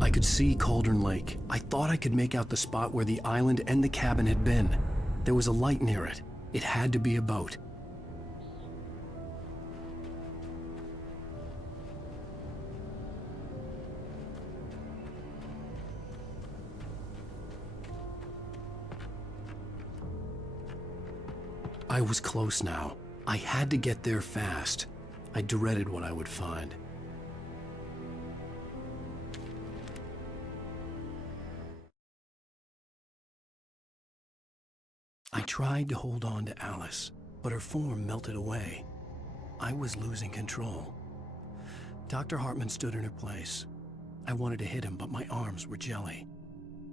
I could see Cauldron Lake. I thought I could make out the spot where the island and the cabin had been. There was a light near it. It had to be a boat. I was close now. I had to get there fast. I dreaded what I would find. I tried to hold on to Alice, but her form melted away. I was losing control. Dr. Hartman stood in her place. I wanted to hit him, but my arms were jelly.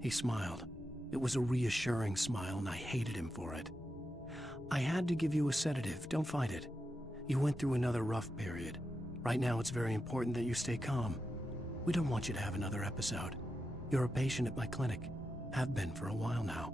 He smiled. It was a reassuring smile, and I hated him for it. I had to give you a sedative. Don't fight it. You went through another rough period. Right now, it's very important that you stay calm. We don't want you to have another episode. You're a patient at my clinic. Have been for a while now.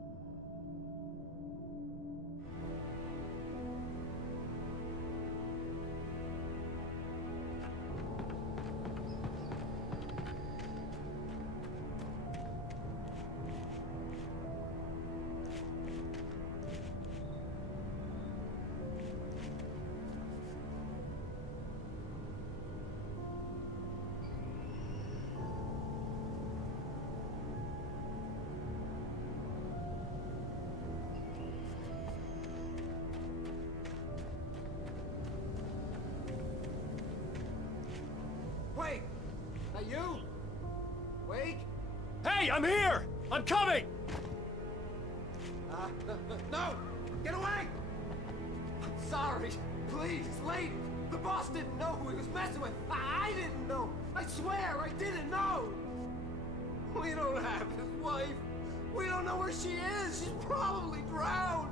Wait! That you? Wake? Hey, I'm here! I'm coming! No! Get away! I'm sorry. Please, lady. The boss didn't know who he was messing with. I didn't know. I swear, I didn't know. We don't have his wife. We don't know where she is. She's probably drowned.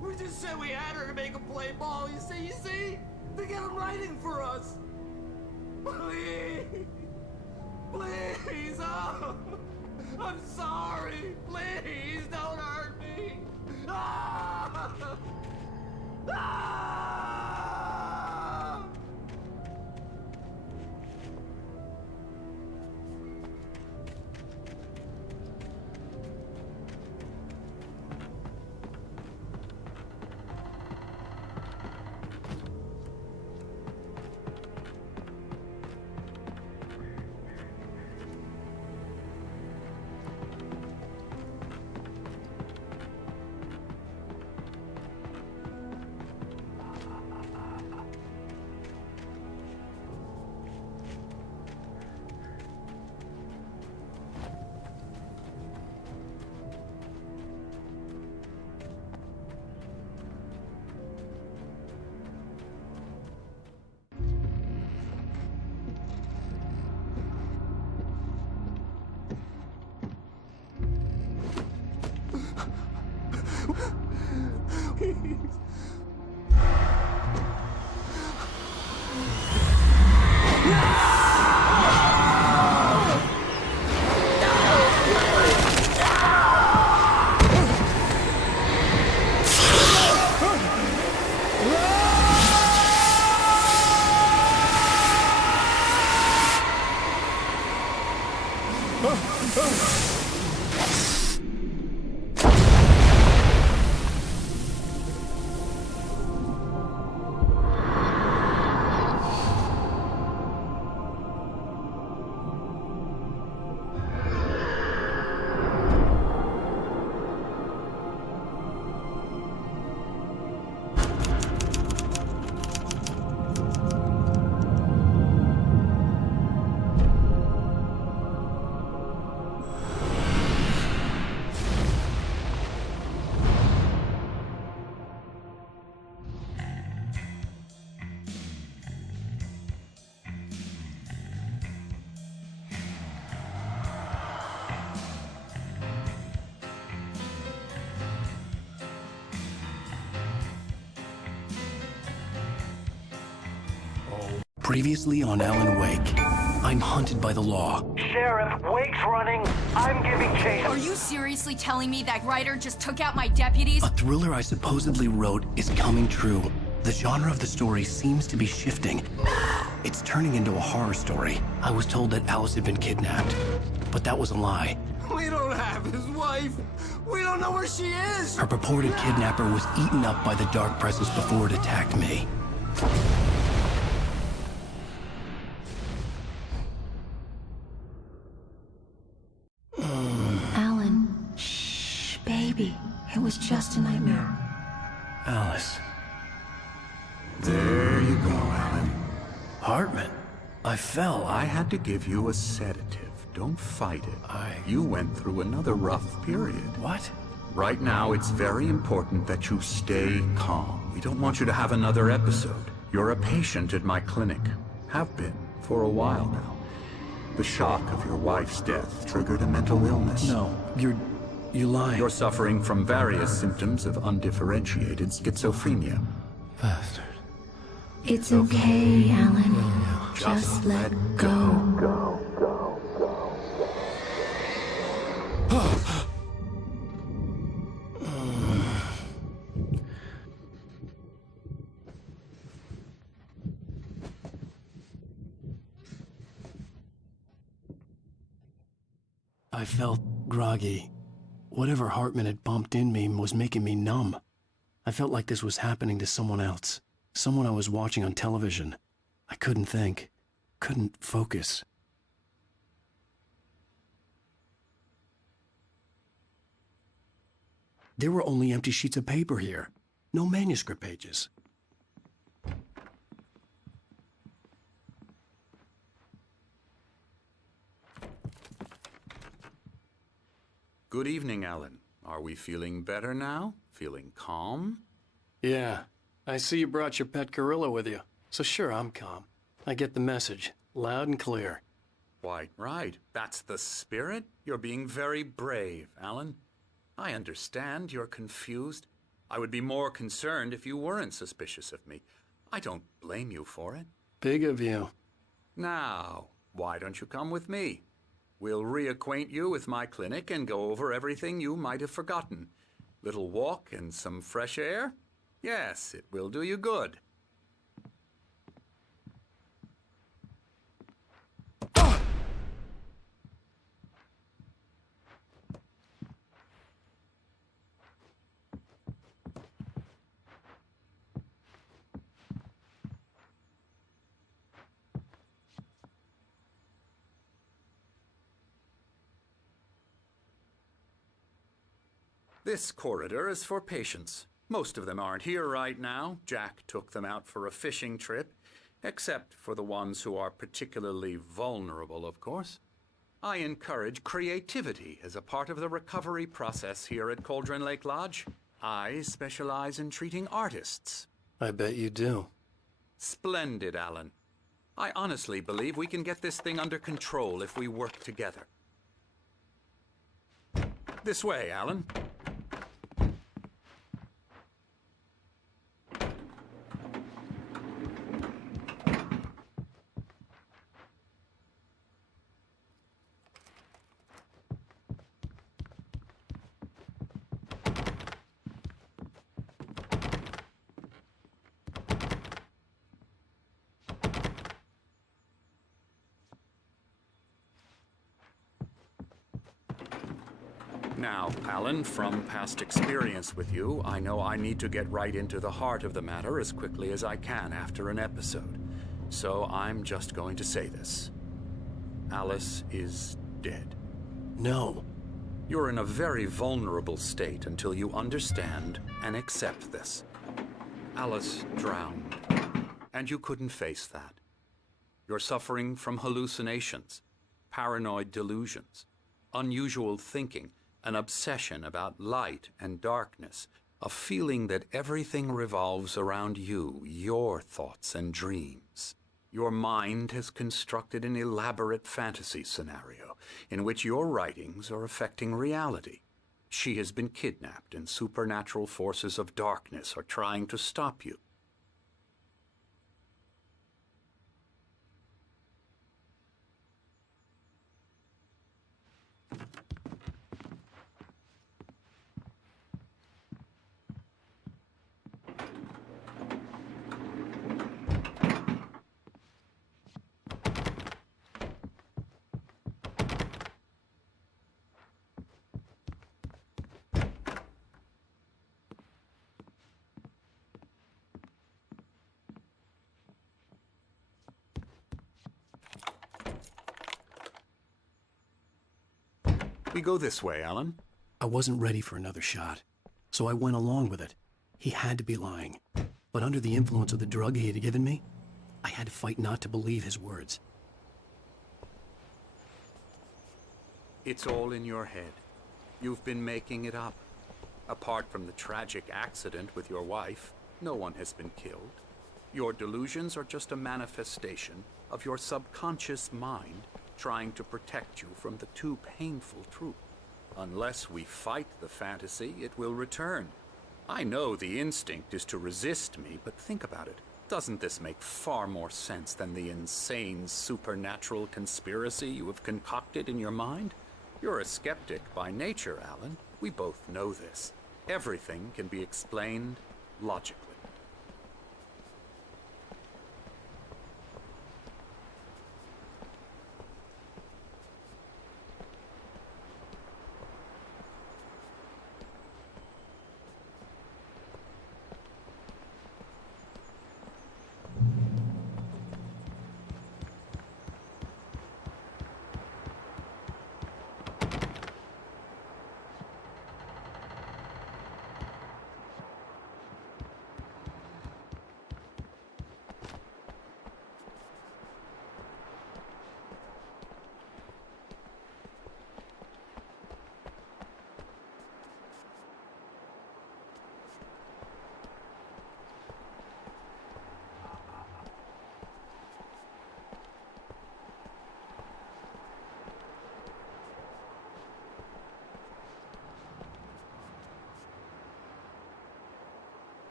We just said we had her to make him play ball. You see? To get him writing for us. Please. Please. Oh. I'm sorry. Please don't hurt me. Ah! Ah! Previously on Alan Wake, I'm hunted by the law. Sheriff, Wake's running. I'm giving chase. Are you seriously telling me that writer just took out my deputies? A thriller I supposedly wrote is coming true. The genre of the story seems to be shifting. It's turning into a horror story. I was told that Alice had been kidnapped, but that was a lie. We don't have his wife. We don't know where she is. Her purported kidnapper was eaten up by the dark presence before it attacked me. Alan, shh, baby. It was just a nightmare. Alice. There you go, Alan. Hartman. I fell. I had to give you a sedative. Don't fight it. You went through another rough period. What? Right now, it's very important that you stay calm. We don't want you to have another episode. You're a patient at my clinic. Have been for a while now. The shock of your wife's death triggered a mental illness. No, you lied. You're suffering from various symptoms of undifferentiated schizophrenia. Bastard. It's okay, Alan. Just let go. I felt groggy. Whatever Hartman had bumped in me was making me numb. I felt like this was happening to someone else. Someone I was watching on television. I couldn't think. Couldn't focus. There were only empty sheets of paper here. No manuscript pages. Good evening, Alan. Are we feeling better now? Feeling calm? Yeah. I see you brought your pet gorilla with you. So sure, I'm calm. I get the message. Loud and clear. Quite right. That's the spirit. You're being very brave, Alan. I understand you're confused. I would be more concerned if you weren't suspicious of me. I don't blame you for it. Big of you. Now, why don't you come with me? We'll reacquaint you with my clinic and go over everything you might have forgotten. Little walk and some fresh air? Yes, it will do you good. This corridor is for patients. Most of them aren't here right now. Jack took them out for a fishing trip, except for the ones who are particularly vulnerable, of course. I encourage creativity as a part of the recovery process here at Cauldron Lake Lodge. I specialize in treating artists. I bet you do. Splendid, Alan. I honestly believe we can get this thing under control if we work together. This way, Alan. Now, Alan, from past experience with you, I know I need to get right into the heart of the matter as quickly as I can after an episode. So I'm just going to say this. Alice is dead. No. You're in a very vulnerable state until you understand and accept this. Alice drowned, and you couldn't face that. You're suffering from hallucinations, paranoid delusions, unusual thinking, an obsession about light and darkness, a feeling that everything revolves around you, your thoughts and dreams. Your mind has constructed an elaborate fantasy scenario in which your writings are affecting reality. She has been kidnapped and supernatural forces of darkness are trying to stop you. We go this way, Alan. I wasn't ready for another shot, so I went along with it. He had to be lying. But under the influence of the drug he had given me, I had to fight not to believe his words. It's all in your head. You've been making it up. Apart from the tragic accident with your wife, no one has been killed. Your delusions are just a manifestation of your subconscious mind trying to protect you from the too painful truth. Unless we fight the fantasy, it will return. I know the instinct is to resist me, but think about it. Doesn't this make far more sense than the insane supernatural conspiracy you have concocted in your mind? You're a skeptic by nature, Alan. We both know this. Everything can be explained logically.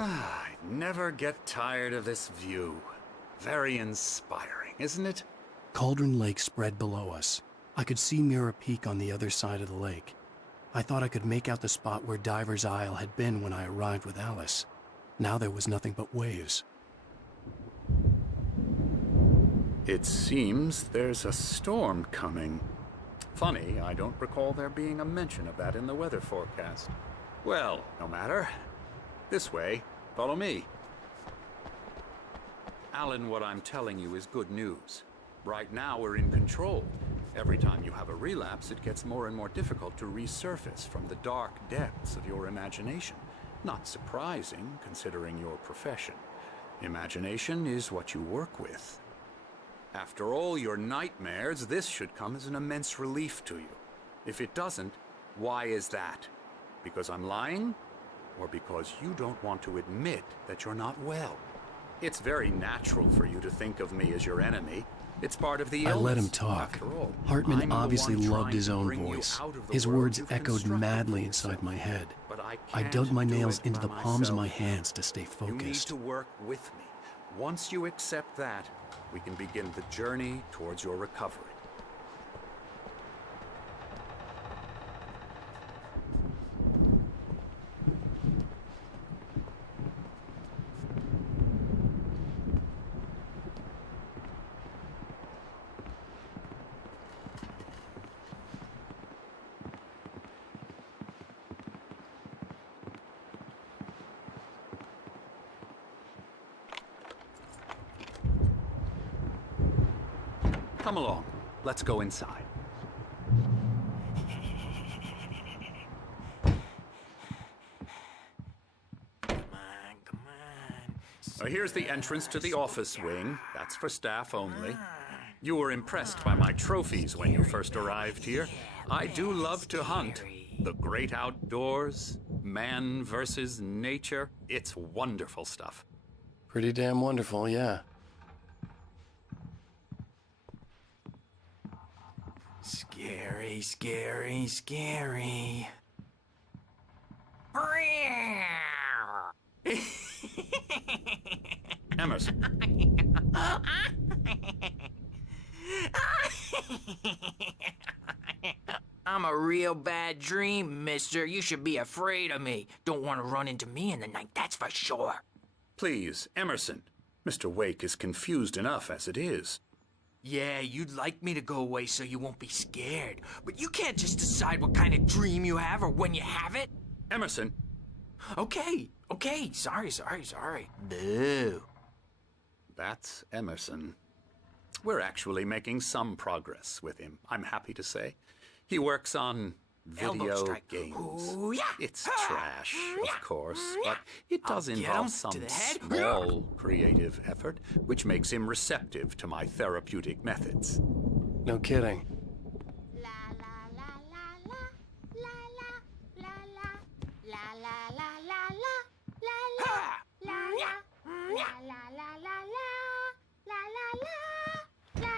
I never get tired of this view. Very inspiring, isn't it? Cauldron Lake spread below us. I could see Mirror Peak on the other side of the lake. I thought I could make out the spot where Diver's Isle had been when I arrived with Alice. Now there was nothing but waves. It seems there's a storm coming. Funny, I don't recall there being a mention of that in the weather forecast. Well, no matter. This way. Follow me. Alan, what I'm telling you is good news. Right now we're in control. Every time you have a relapse, it gets more and more difficult to resurface from the dark depths of your imagination. Not surprising, considering your profession. Imagination is what you work with. After all your nightmares, this should come as an immense relief to you. If it doesn't, why is that? Because I'm lying? Or because you don't want to admit that you're not well? It's very natural for you to think of me as your enemy. It's part of the illness. I let him talk. After all, Hartman I'm obviously the one loved trying his to own bring you voice. out of the His world words you've echoed constructed madly for inside yourself. my head. But I I can't dug my do nails it into by the palms of my myself. hands to stay You need focused. to work with me. Once you accept that, we can begin the journey towards your recovery. Come along. Let's go inside. Here's the entrance to the office wing. That's for staff only. You were impressed by my trophies when you first arrived here. I do love to hunt. The great outdoors, man versus nature. It's wonderful stuff. Pretty damn wonderful, yeah. Scary, scary, scary. Emerson. I'm a real bad dream, mister. You should be afraid of me. Don't want to run into me in the night, that's for sure. Please, Emerson. Mr. Wake is confused enough as it is. Yeah, you'd like me to go away so you won't be scared. But you can't just decide what kind of dream you have or when you have it. Emerson. Okay. Sorry. Boo. That's Emerson. We're actually making some progress with him, I'm happy to say. He works on video games. Ooh, yeah. It's trash, of course, but it does I'll get involve him some to the head. small creative effort, which makes him receptive to my therapeutic methods. No kidding.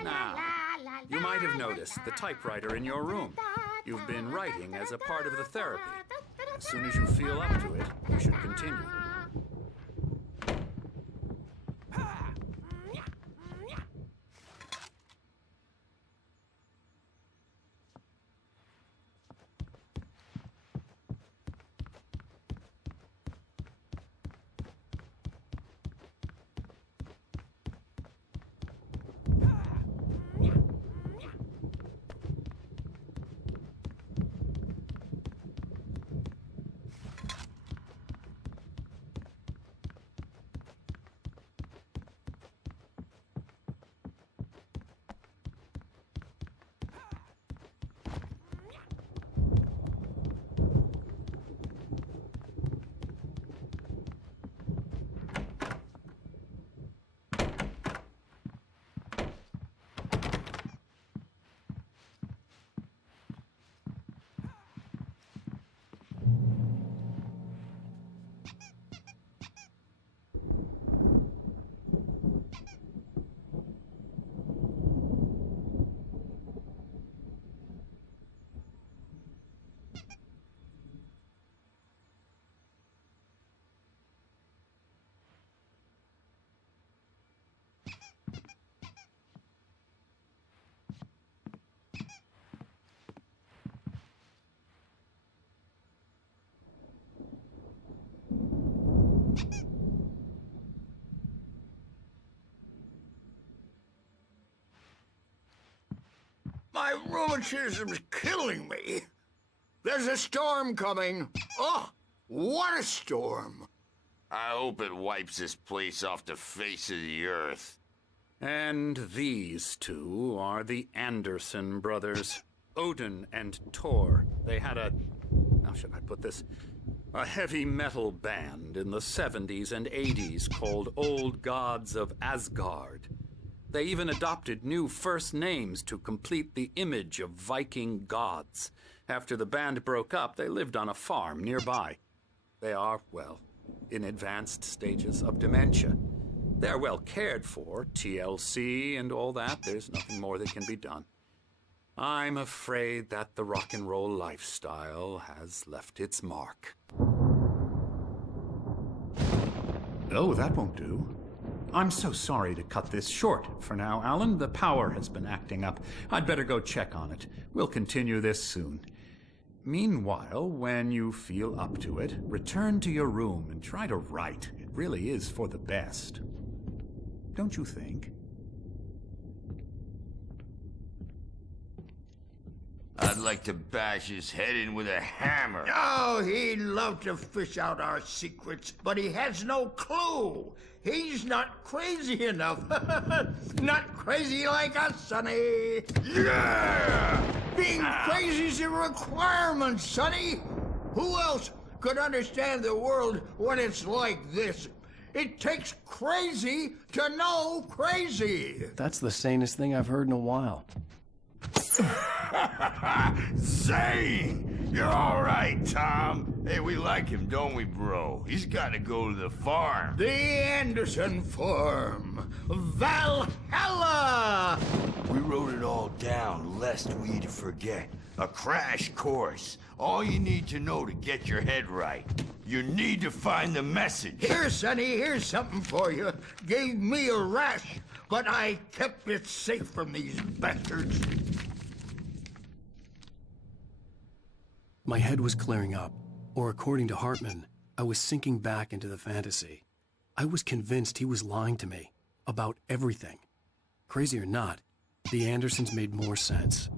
Now, you might have noticed the typewriter in your room. You've been writing as a part of the therapy. As soon as you feel up to it, you should continue. My rheumatism's killing me. There's a storm coming. Oh, what a storm. I hope it wipes this place off the face of the earth. And these two are the Anderson brothers, Odin and Thor. They had how should I put this? A heavy metal band in the 70s and 80s called Old Gods of Asgard. They even adopted new first names to complete the image of Viking gods. After the band broke up, they lived on a farm nearby. They are, well, in advanced stages of dementia. They're well cared for, TLC and all that. There's nothing more that can be done. I'm afraid that the rock and roll lifestyle has left its mark. Oh, that won't do. I'm so sorry to cut this short for now, Alan. The power has been acting up. I'd better go check on it. We'll continue this soon. Meanwhile, when you feel up to it, return to your room and try to write. It really is for the best. Don't you think? I'd like to bash his head in with a hammer. Oh, he'd love to fish out our secrets, but he has no clue. He's not crazy enough. Not crazy like us, Sonny. Yeah! Being crazy's a requirement, Sonny. Who else could understand the world when it's like this? It takes crazy to know crazy. That's the sanest thing I've heard in a while. Zane! You're all right, Tom. Hey, we like him, don't we, bro? He's got to go to the farm. The Anderson farm. Valhalla! We wrote it all down, lest we'd forget. A crash course. All you need to know to get your head right. You need to find the message. Here, Sonny, here's something for you. Gave me a rash, but I kept it safe from these bastards. My head was clearing up, or according to Hartman, I was sinking back into the fantasy. I was convinced he was lying to me about everything. Crazy or not, the Andersons made more sense.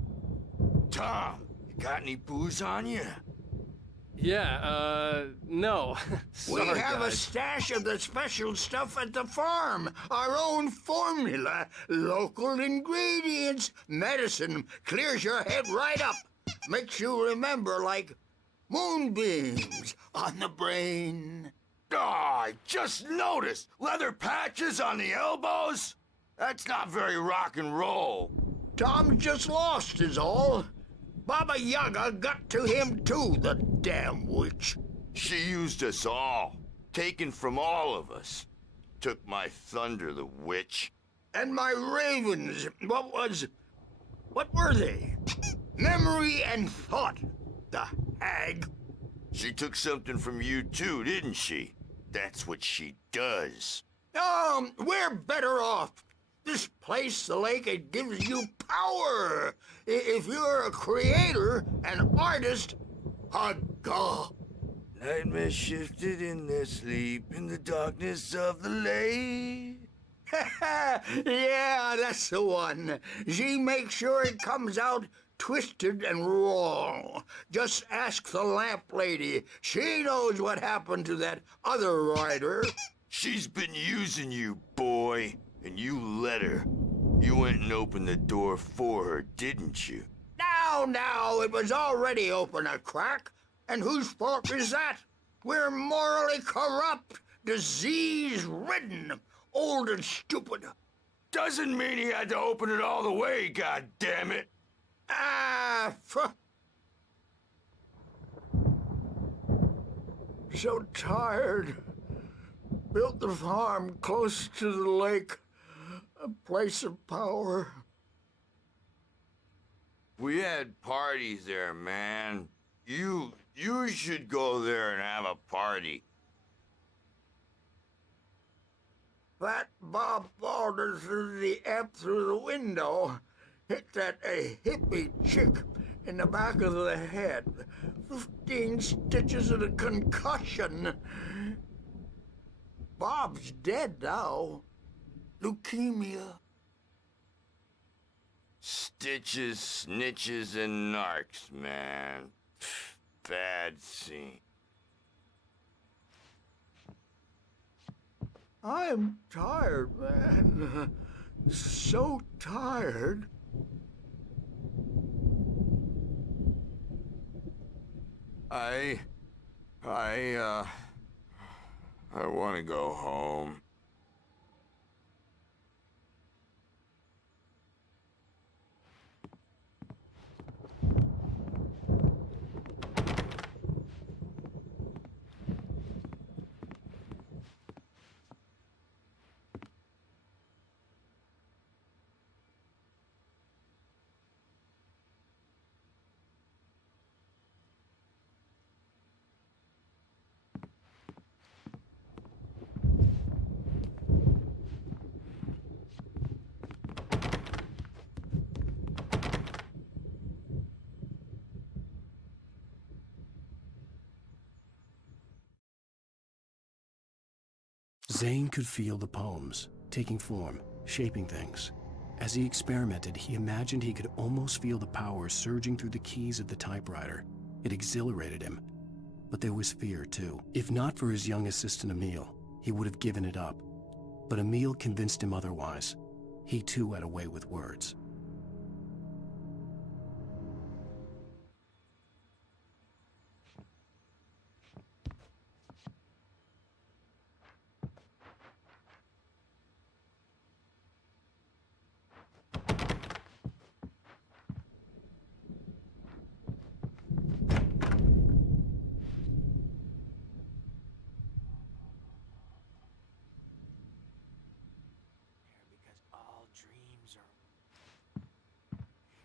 Tom, you got any booze on you? Yeah, no. Sorry, We have a guys. stash of the special stuff at the farm. Our own formula. Local ingredients. Medicine. Clears your head right up. Makes you remember like moonbeams on the brain. Oh, I just noticed. Leather patches on the elbows? That's not very rock and roll. Tom just lost is all. Baba Yaga got to him too, the damn witch. She used us all. Taken from all of us. Took my thunder, the witch. And my ravens. What were they? Memory and thought, the hag. She took something from you too, didn't she? That's what she does. We're better off. This place, the lake, it gives you power. If you're a creator, an artist, haga. Nightmare shifted in their sleep in the darkness of the lake. Yeah, that's the one. She makes sure it comes out twisted and wrong. Just ask the lamp lady. She knows what happened to that other writer. She's been using you, boy, and you let her. You went and opened the door for her, didn't you? Now, it was already open a crack. And whose fault is that? We're morally corrupt, disease-ridden, old and stupid. Doesn't mean he had to open it all the way, goddammit. So tired. Built the farm close to the lake. A place of power. We had parties there, man. You should go there and have a party. That Bob Balder threw the amp through the window. Hit that hippie chick in the back of the head. 15 stitches and a concussion. Bob's dead now. Leukemia. Stitches, snitches, and narcs, man. Bad scene. I'm tired, man. So tired. I want to go home. Zane could feel the poems, taking form, shaping things. As he experimented, he imagined he could almost feel the power surging through the keys of the typewriter. It exhilarated him. But there was fear, too. If not for his young assistant Emil, he would have given it up. But Emil convinced him otherwise. He too had a way with words.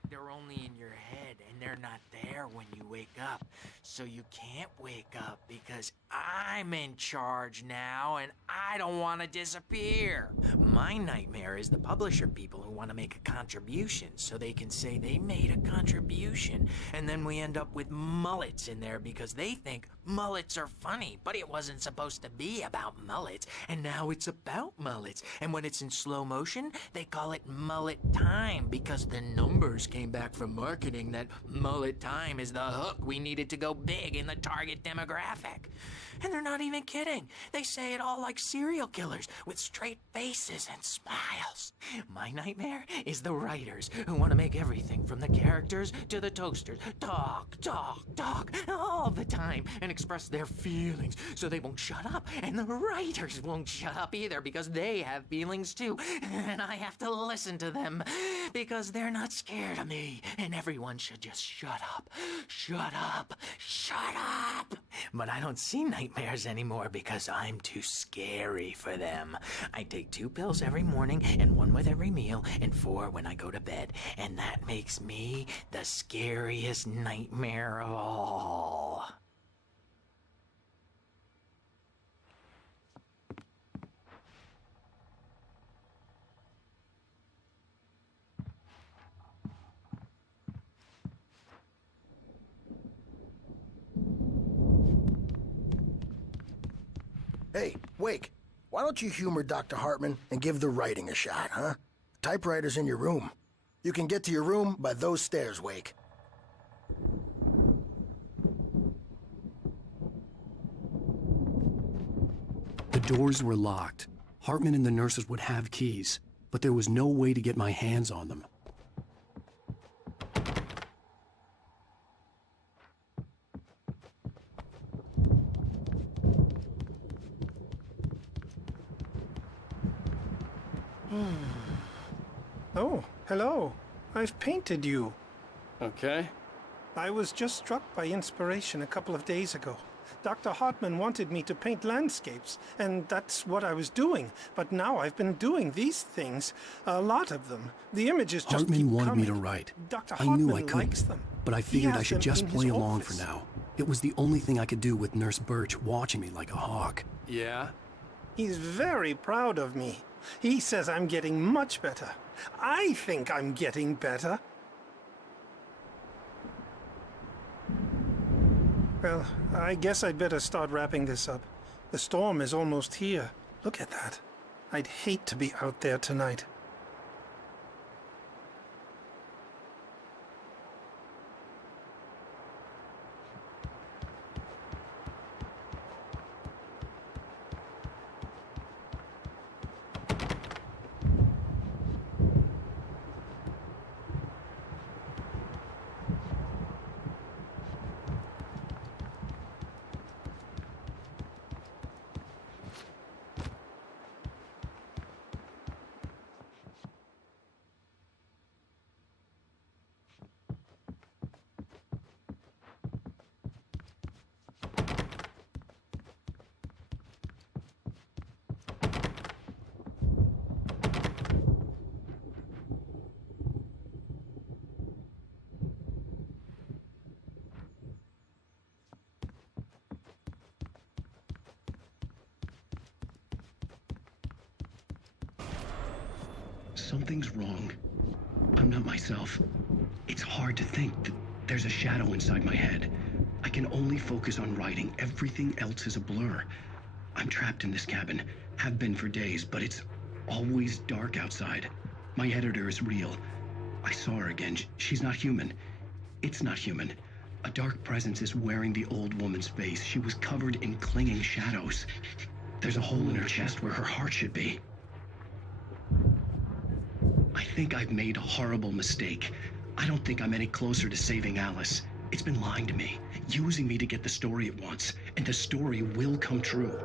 They're only in your head, and they're not there when you wake up. So you can't wake up because I'm in charge now, and I don't want to disappear. My nightmare is the publisher people who want to make a contribution so they can say they made a contribution, and then we end up with mullets in there because they think mullets are funny, but it wasn't supposed to be about mullets, and now it's about mullets. And when it's in slow motion, they call it mullet time because the numbers came back from marketing that mullet time is the hook we needed to go big in the target demographic. And they're not even kidding. They say it all like serial killers with straight faces and smiles. My nightmare is the writers who want to make everything from the characters to the toasters talk all the time and express their feelings so they won't shut up, and the writers won't shut up either because they have feelings too, and I have to listen to them because they're not scared of me, and everyone should just shut up. But I don't see nightmares anymore because I'm too scary for them. I take 2 pills every morning and 1 with every meal and 4 when I go to bed, and that makes me the scariest nightmare of all. Hey, Wake, why don't you humor Dr. Hartman and give the writing a shot, huh? Typewriter's in your room. You can get to your room by those stairs, Wake. The doors were locked. Hartman and the nurses would have keys, but there was no way to get my hands on them. Oh, hello. I've painted you. Okay. I was just struck by inspiration a couple of days ago. Dr. Hartman wanted me to paint landscapes, and that's what I was doing. But now I've been doing these things, a lot of them. The images just Hartman keep wanted coming. me to write. Dr. I Hartman knew I likes couldn't, them. but I He figured I has should them just in his play along office. for now. It was the only thing I could do with Nurse Birch watching me like a hawk. Yeah? He's very proud of me. He says I'm getting much better. I think I'm getting better. Well, I guess I'd better start wrapping this up. The storm is almost here. Look at that. I'd hate to be out there tonight. Something's wrong. I'm not myself. It's hard to think that there's a shadow inside my head. I can only focus on writing. Everything else is a blur. I'm trapped in this cabin. Have been for days, but it's always dark outside. My editor is real. I saw her again. She's not human. It's not human. A dark presence is wearing the old woman's face. She was covered in clinging shadows. There's a hole in her chest where her heart should be. I think I've made a horrible mistake. I don't think I'm any closer to saving Alice. It's been lying to me, using me to get the story it wants, and the story will come true.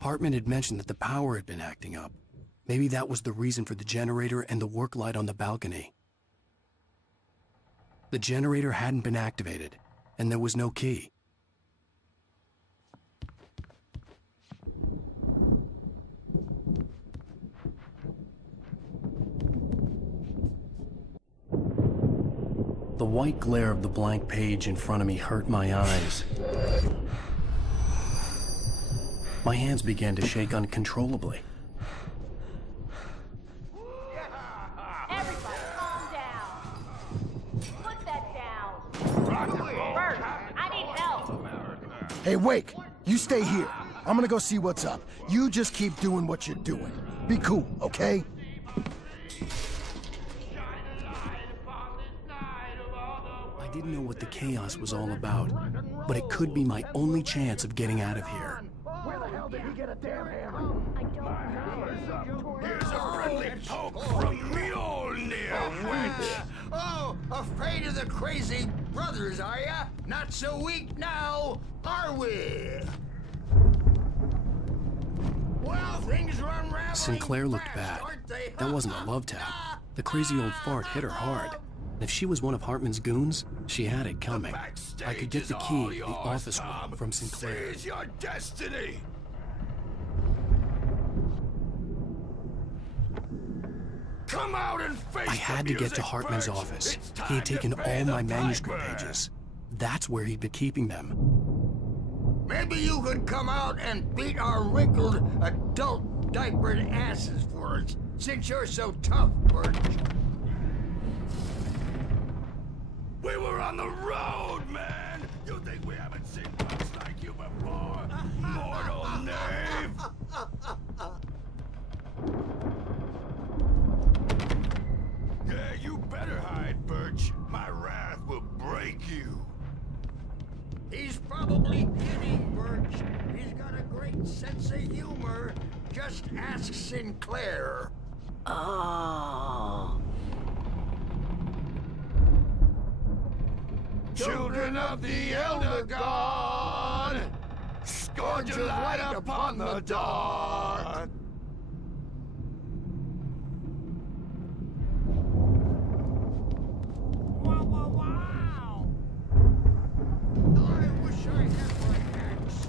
Hartman had mentioned that the power had been acting up. Maybe that was the reason for the generator and the work light on the balcony. The generator hadn't been activated, and there was no key. The white glare of the blank page in front of me hurt my eyes. My hands began to shake uncontrollably. Everybody, calm down. Put that down. Bert, I need help. Hey, Wake, you stay here. I'm gonna go see what's up. You just keep doing what you're doing. Be cool, okay? I didn't know what the chaos was all about, but it could be my only chance of getting out of here. Where the hell did he get a damn hammer? I don't know. Here's a friendly poke from Mjolnir, witch. Oh, afraid of the crazy brothers, are ya? Not so weak now, are we? Well, things are unraveling. Sinclair looked fast, bad. aren't they? That wasn't a love tap. The crazy old fart hit her hard. If she was one of Hartman's goons, she had it coming. I could get the key to the office room from Sinclair. Seize your destiny! Come out and face I had to get to Hartman's office. He had taken all my manuscript pages. That's where he'd been keeping them. Maybe you could come out and beat our wrinkled, adult, diapered asses for us, since you're so tough, Birch. We were on the road, man! You think we haven't seen punks like you before? Mortal knave! Yeah, you better hide, Birch. My wrath will break you. He's probably kidding, Birch. He's got a great sense of humor. Just ask Sinclair. Oh. Children of the Elder God, scourge your light upon the dark. Wow! I wish I had my axe.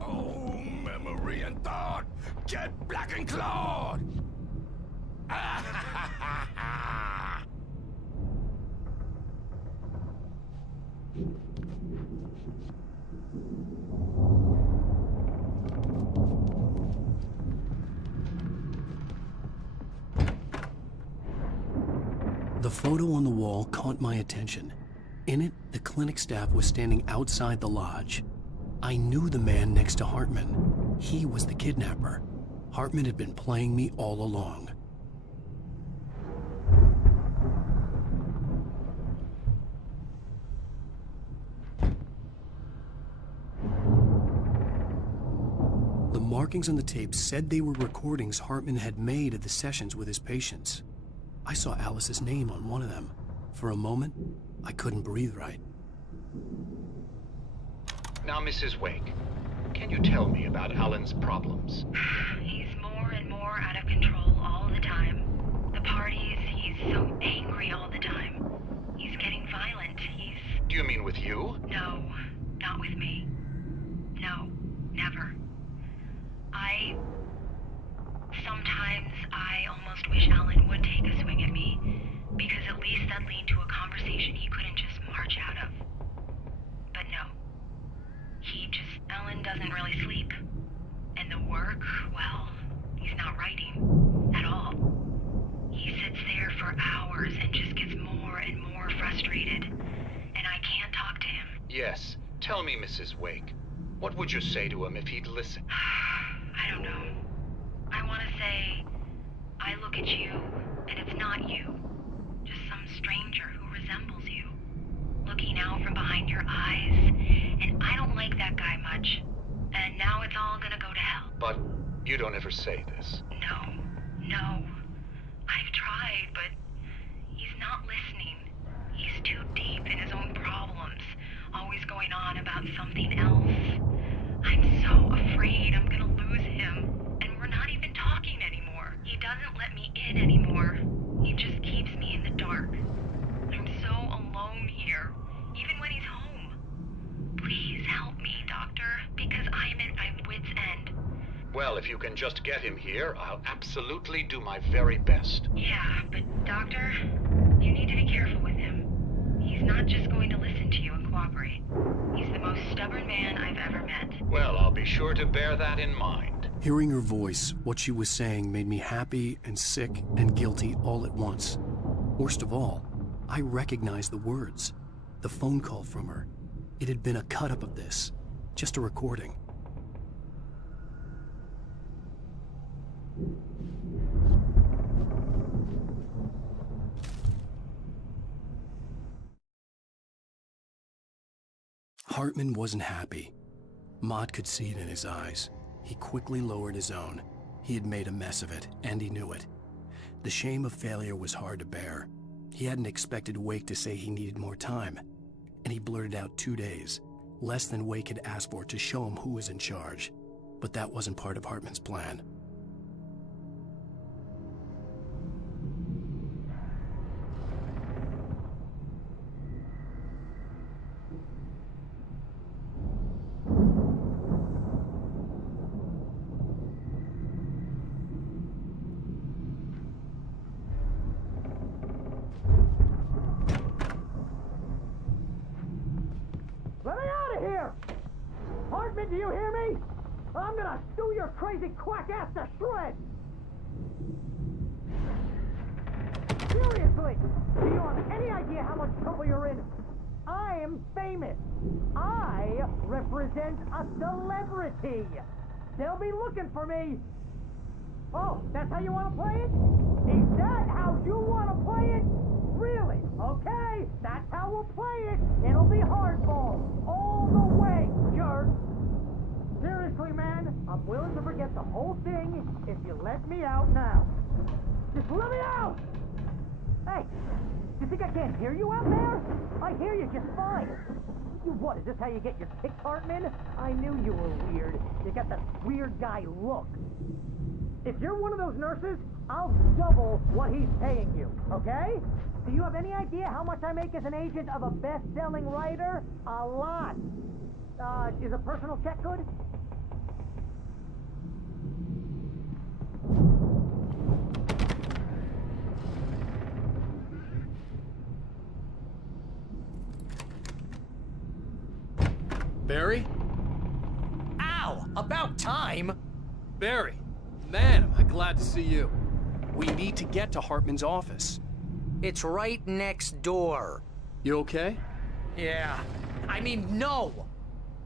Oh, memory and thought, get black and clawed. The photo on the wall caught my attention. In it, the clinic staff was standing outside the lodge. I knew the man next to Hartman. He was the kidnapper. Hartman had been playing me all along. The markings on the tape said they were recordings Hartman had made of the sessions with his patients. I saw Alice's name on one of them. For a moment, I couldn't breathe right. Now, Mrs. Wake, can you tell me about Alan's problems? He's more and more out of control all the time. The parties, he's so angry all the time. He's getting violent. Do you mean with you? No, not with me. No, never. Sometimes I almost wish Alan would take a swing at me, because at least that'd lead to a conversation he couldn't just march out of. But no. Alan doesn't really sleep. And the work, well, he's not writing at all. He sits there for hours and just gets more and more frustrated. And I can't talk to him. Yes. Tell me, Mrs. Wake. What would you say to him if he'd listen? I don't know. I want to say, I look at you, and it's not you. Just some stranger who resembles you. Looking out from behind your eyes, and I don't like that guy much. And now it's all gonna go to hell. But you don't ever say this. No. I've tried, but he's not listening. He's too deep in his own problems, always going on about something else. I'm so afraid I'm gonna lose him, and we're not even talking anymore. He doesn't let me in anymore. He just keeps me in the dark. I'm so alone here, even when he's home. Please help me, Doctor, because I'm at my wit's end. Well, if you can just get him here, I'll absolutely do my very best. Yeah, but Doctor, you need to be careful with him. He's not just going to listen to you and cooperate. He's the most stubborn man I've ever met. Well, I'll be sure to bear that in mind. Hearing her voice, what she was saying made me happy and sick and guilty all at once. Worst of all, I recognized the words. The phone call from her. It had been a cut-up of this. Just a recording. Hartman wasn't happy. Mott could see it in his eyes. He quickly lowered his own. He had made a mess of it, and he knew it. The shame of failure was hard to bear. He hadn't expected Wake to say he needed more time, and he blurted out 2 days, less than Wake had asked for to show him who was in charge. But that wasn't part of Hartman's plan. here! Hartman, do you hear me? I'm gonna stew your crazy quack ass to shreds! Seriously! Do you have any idea how much trouble you're in? I am famous. I represent a celebrity. They'll be looking for me. Oh, that's how you want to play it? Is that how you want to play it? Really? Okay, that's how we'll play it. It'll be hardball. All the way, jerk. Seriously, man, I'm willing to forget the whole thing if you let me out now. Just let me out! Hey, you think I can't hear you out there? I hear you just fine. You what, is this how you get your kicks, Hartman? I knew you were weird. You got that weird guy look. If you're one of those nurses, I'll double what he's paying you, okay? Do you have any idea how much I make as an agent of a best-selling writer? A lot. Is a personal check good? Barry? Ow! About time! Barry! Man, am I glad to see you. We need to get to Hartman's office. It's right next door. You okay? Yeah. I mean, no!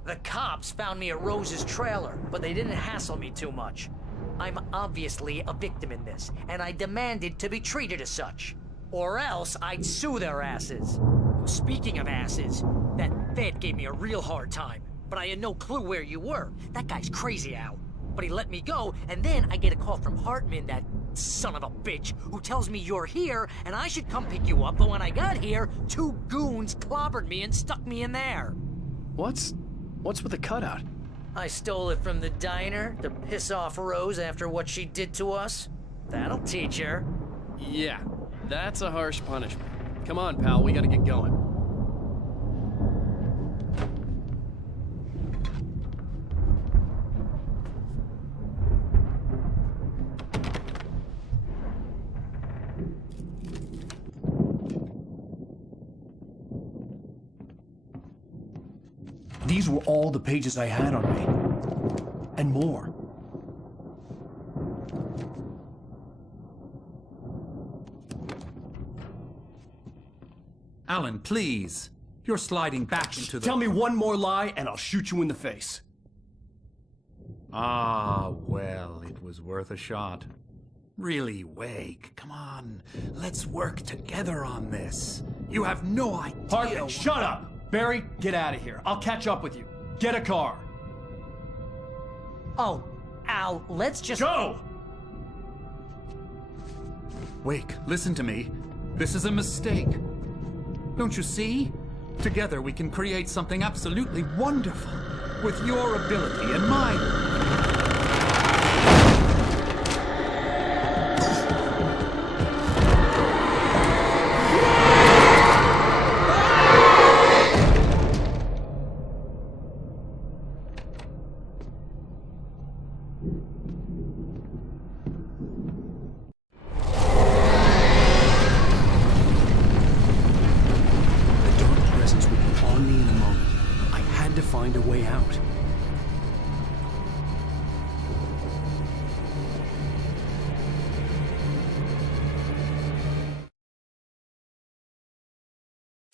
The cops found me at Rose's trailer, but they didn't hassle me too much. I'm obviously a victim in this, and I demanded to be treated as such. Or else I'd sue their asses. Speaking of asses, that vet gave me a real hard time, but I had no clue where you were. That guy's crazy, Al. But he let me go, and then I get a call from Hartman, that son of a bitch, who tells me you're here, and I should come pick you up, but when I got here, 2 goons clobbered me and stuck me in there. What's with the cutout? I stole it from the diner to piss off Rose after what she did to us. That'll teach her. Yeah, that's a harsh punishment. Come on, pal, we gotta get going. These were all the pages I had on me. And more. Alan, please. You're sliding back into the... Tell me one more lie and I'll shoot you in the face. Ah, well, it was worth a shot. Really, Wake, come on. Let's work together on this. You have no idea... Hartman, shut up! Barry, get out of here. I'll catch up with you. Get a car. Oh, Al, let's just... Go! Wake, listen to me. This is a mistake. Don't you see? Together we can create something absolutely wonderful. With your ability and mine. Find a way out.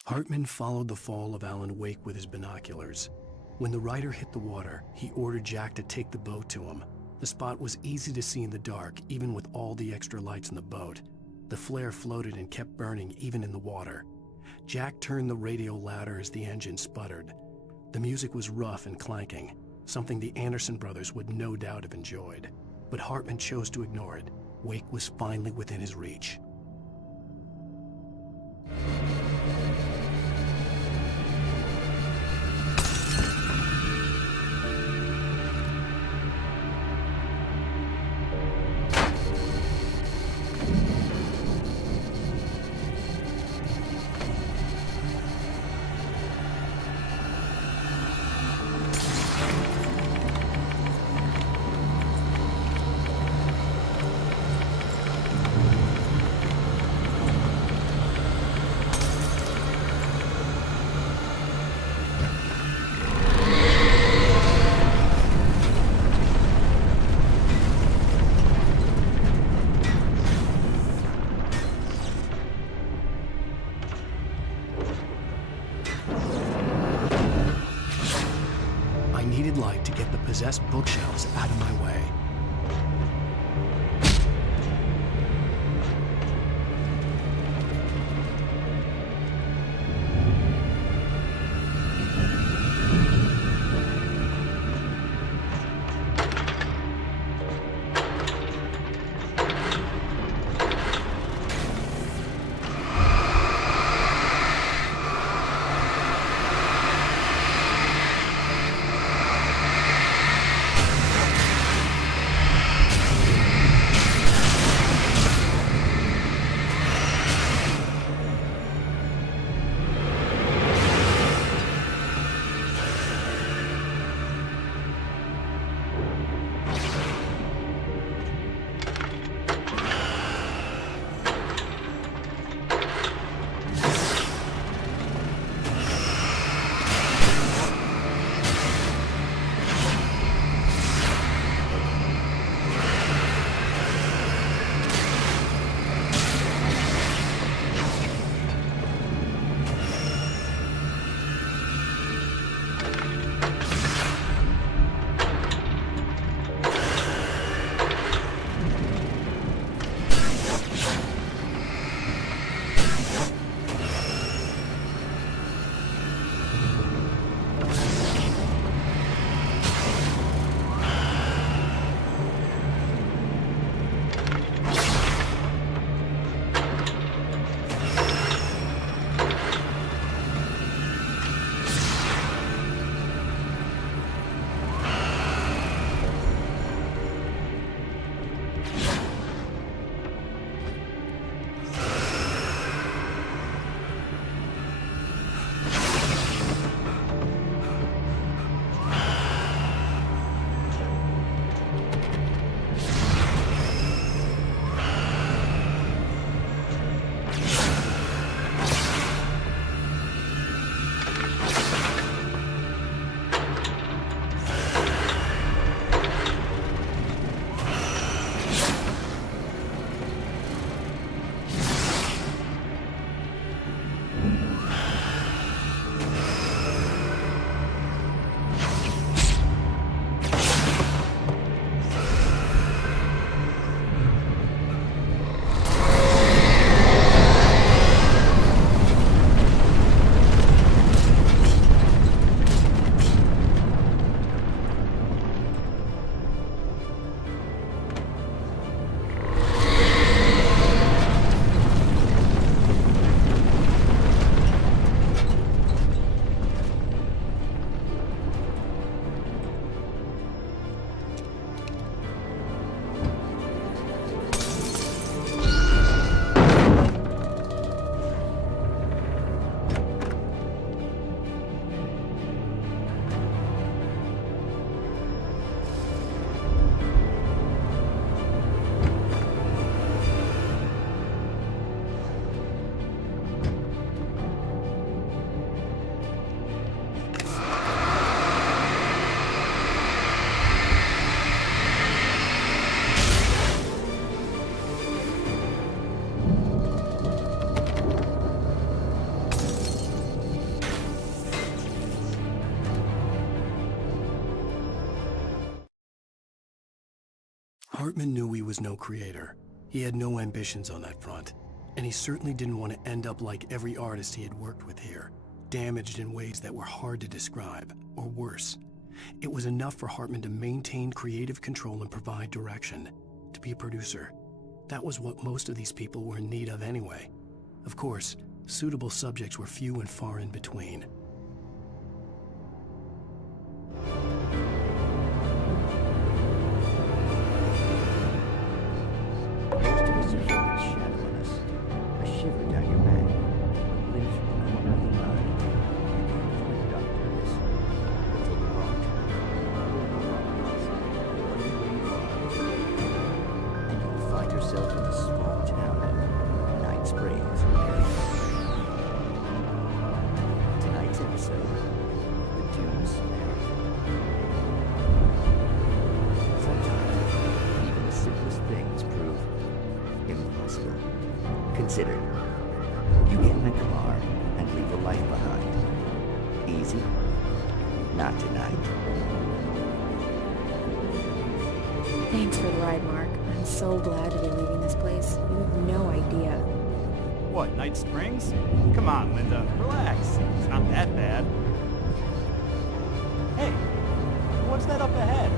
Hartman followed the fall of Alan Wake with his binoculars. When the rider hit the water, he ordered Jack to take the boat to him. The spot was easy to see in the dark, even with all the extra lights in the boat. The flare floated and kept burning even in the water. Jack turned the radio louder as the engine sputtered. The music was rough and clanking, something the Anderson brothers would no doubt have enjoyed. But Hartman chose to ignore it. Wake was finally within his reach. like to get the possessed bookshelves out of my way. Hartman knew he was no creator. He had no ambitions on that front, and he certainly didn't want to end up like every artist he had worked with here, damaged in ways that were hard to describe, or worse. It was enough for Hartman to maintain creative control and provide direction, to be a producer. That was what most of these people were in need of anyway. Of course, suitable subjects were few and far in between. Consider, you get in a car and leave a life behind. Easy? Not tonight. Thanks for the ride, Mark. I'm so glad to be leaving this place. You have no idea. What, Night Springs? Come on, Linda, relax. It's not that bad. Hey, what's that up ahead?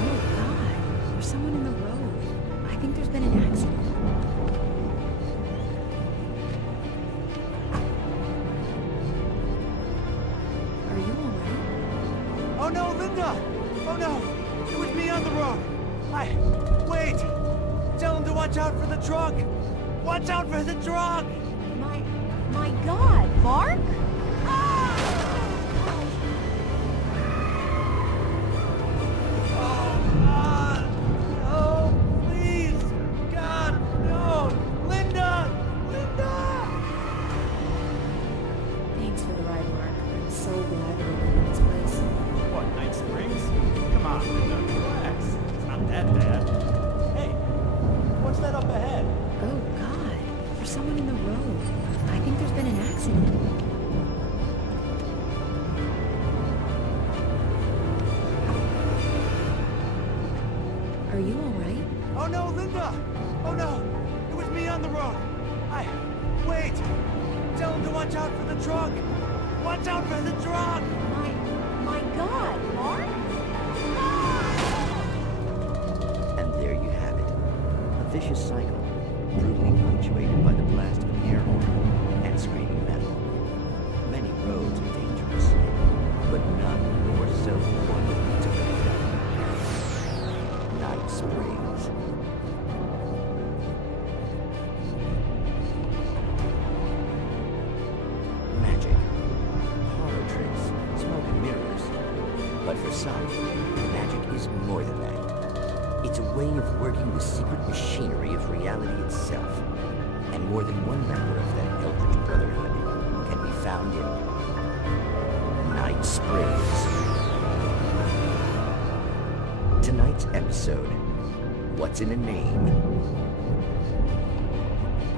Oh, God. There's someone in the road. I think there's been an accident. Are you alright? Oh no, Linda! Oh no! It was me on the road! Wait! Tell him to watch out for the truck! Watch out for the truck! My God, Mark? Are you alright? Oh no, Linda! Oh no! It was me on the road! Wait! Tell him to watch out for the truck! Watch out for the truck! My God, Mark? And there you have it. A vicious cycle, brutally punctuated by the blast of an air horn and screaming metal. Many roads are dangerous, but none more so than one that leads to perfection. Night Springs. Magic, horror tricks, smoke and mirrors. But for some, magic is more than that. It's a way of working the secret machinery of reality itself. And more than one member of that eldritch brotherhood can be found in Night Springs. Tonight's episode, What's in a Name?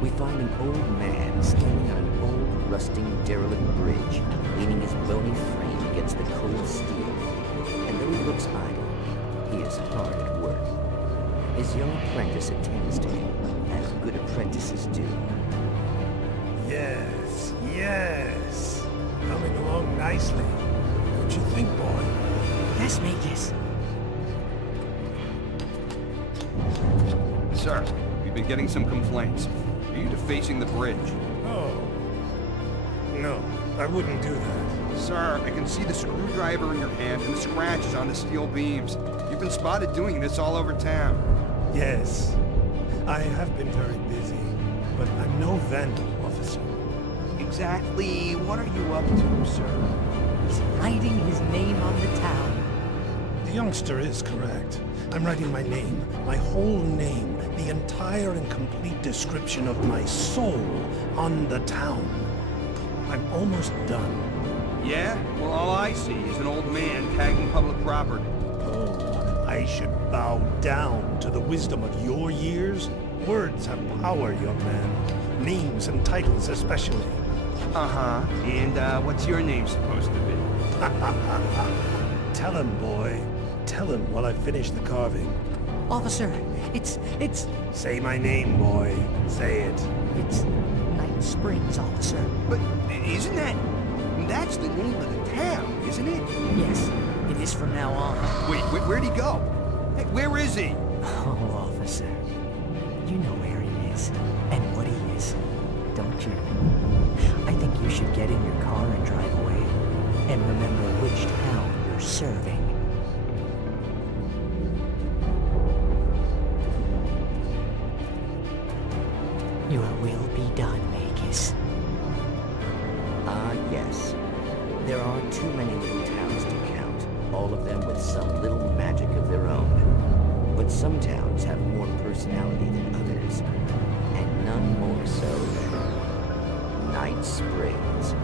We find an old man standing on an old, rusting, derelict bridge, leaning his bony frame against the cold steel. And though he looks idle, he is hard at work. His young apprentice attends to him, as good apprentices do. Yes, yes. Coming along nicely. Don't you think, boy? Yes, Magus. Sir, we've been getting some complaints. Are you defacing the bridge? Oh. No, I wouldn't do that. Sir, I can see the screwdriver in your hand and the scratches on the steel beams. You've been spotted doing this all over town. Yes, I have been very busy, but I'm no vandal, officer. Exactly what are you up to, sir? He's writing his name on the town. The youngster is correct. I'm writing my name, my whole name, the entire and complete description of my soul on the town. I'm almost done. Yeah? Well, all I see is an old man tagging public property. Oh, I should bow down to the wisdom of your years? Words have power, young man. Names and titles especially. Uh-huh. And, what's your name supposed to be? Tell him, boy. Tell him while I finish the carving. Officer, it's... Say my name, boy. Say it. It's Night Springs, officer. But isn't that... That's the name of the town, isn't it? Yes, it is from now on. Wait, where'd he go? Hey, where is he? Oh, officer. You know where he is, and what he is, don't you? I think you should get in your car and drive away, and remember which town you're serving. Your will be done, Magus. Ah, yes. There are too many little towns to count, all of them with some little magic of their own. But some towns have more personality than others, and none more so than Night Springs.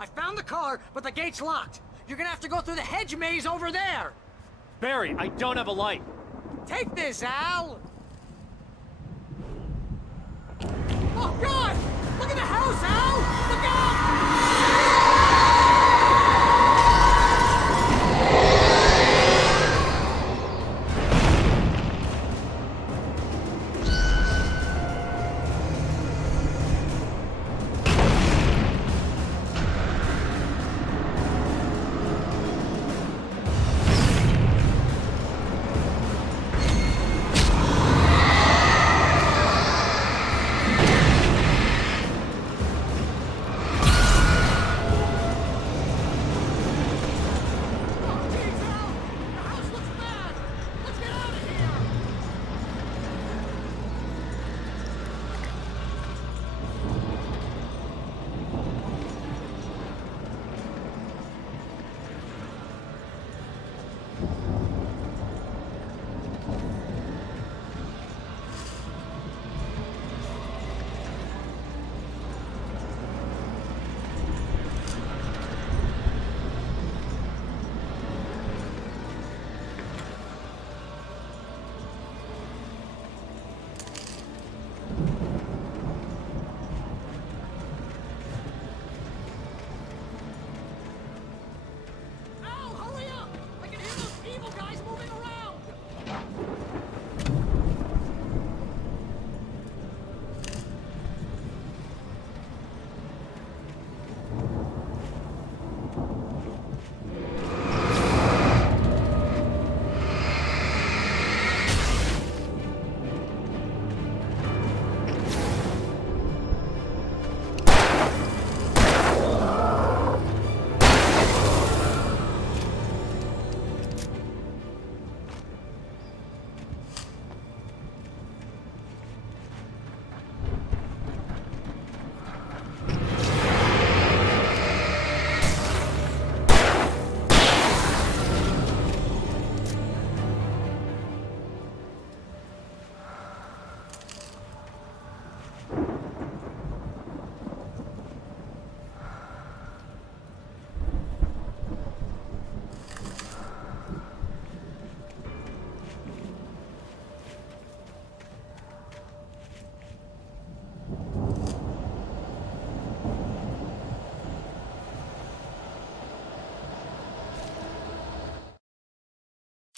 I found the car, but the gate's locked. You're gonna have to go through the hedge maze over there. Barry, I don't have a light. Take this, Al! Oh, God! Look at the house, Al! Look out!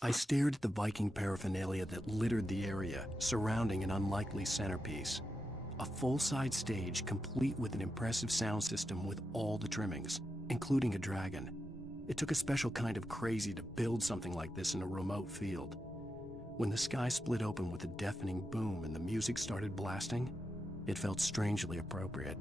I stared at the Viking paraphernalia that littered the area, surrounding an unlikely centerpiece. A full-size stage complete with an impressive sound system with all the trimmings, including a dragon. It took a special kind of crazy to build something like this in a remote field. When the sky split open with a deafening boom and the music started blasting, it felt strangely appropriate.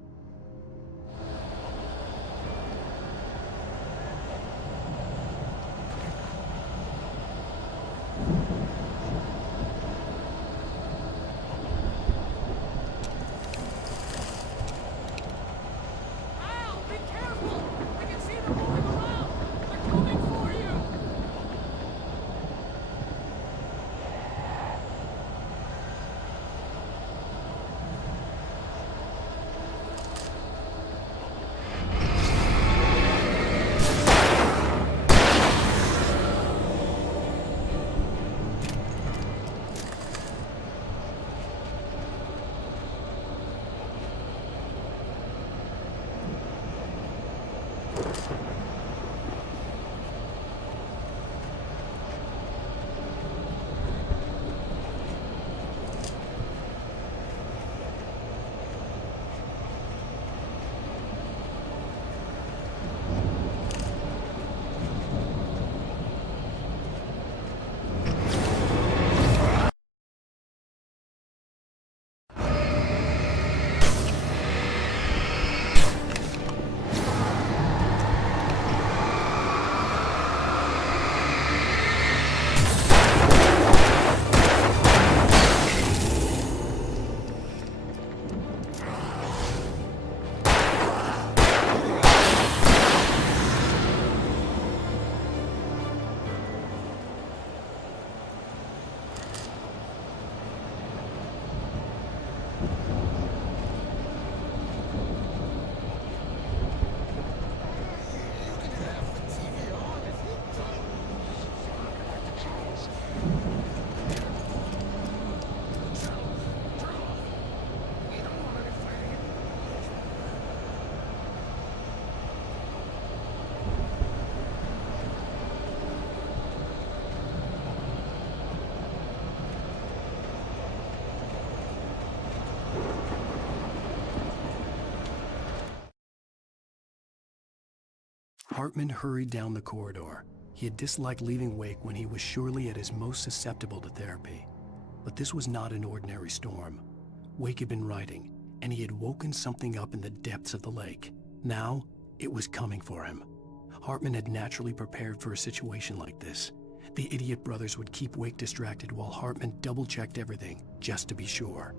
Hartman hurried down the corridor. He had disliked leaving Wake when he was surely at his most susceptible to therapy. But this was not an ordinary storm. Wake had been writing, and he had woken something up in the depths of the lake. Now, it was coming for him. Hartman had naturally prepared for a situation like this. The idiot brothers would keep Wake distracted while Hartman double-checked everything, just to be sure.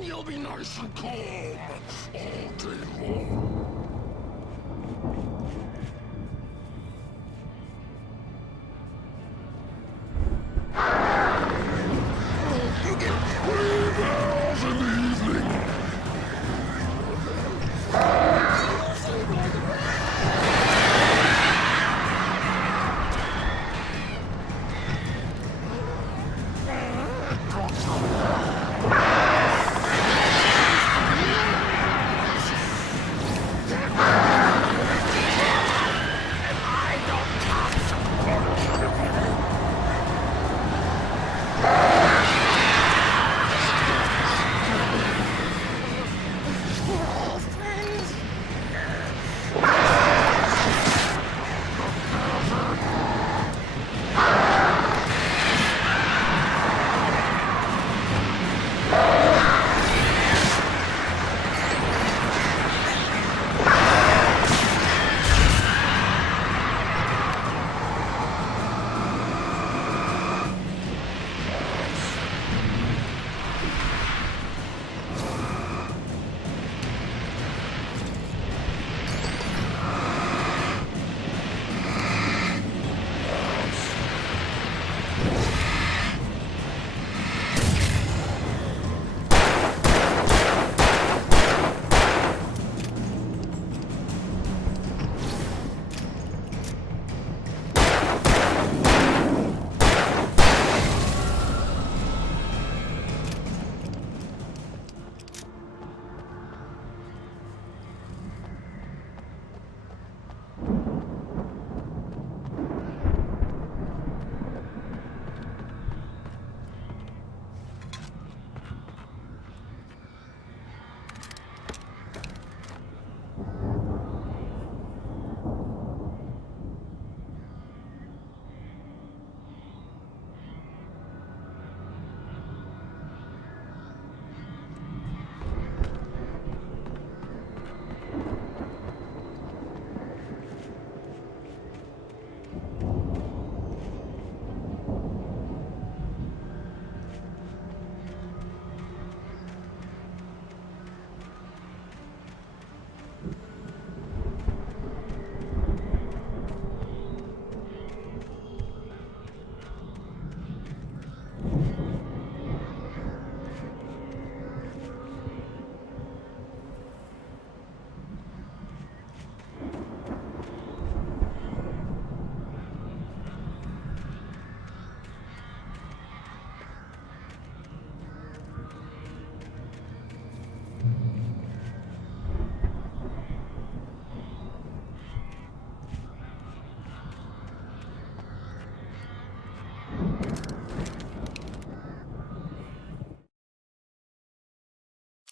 You'll be nice and calm all day long. You get 3 bells in the evening.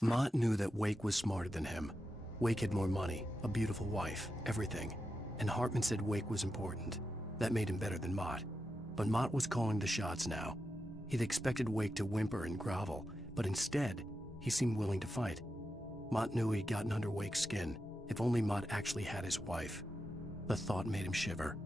Mott knew that Wake was smarter than him. Wake had more money, a beautiful wife, everything. And Hartman said Wake was important. That made him better than Mott. But Mott was calling the shots now. He'd expected Wake to whimper and grovel, but instead, he seemed willing to fight. Mott knew he'd gotten under Wake's skin, If only Mutt actually had his wife. The thought made him shiver.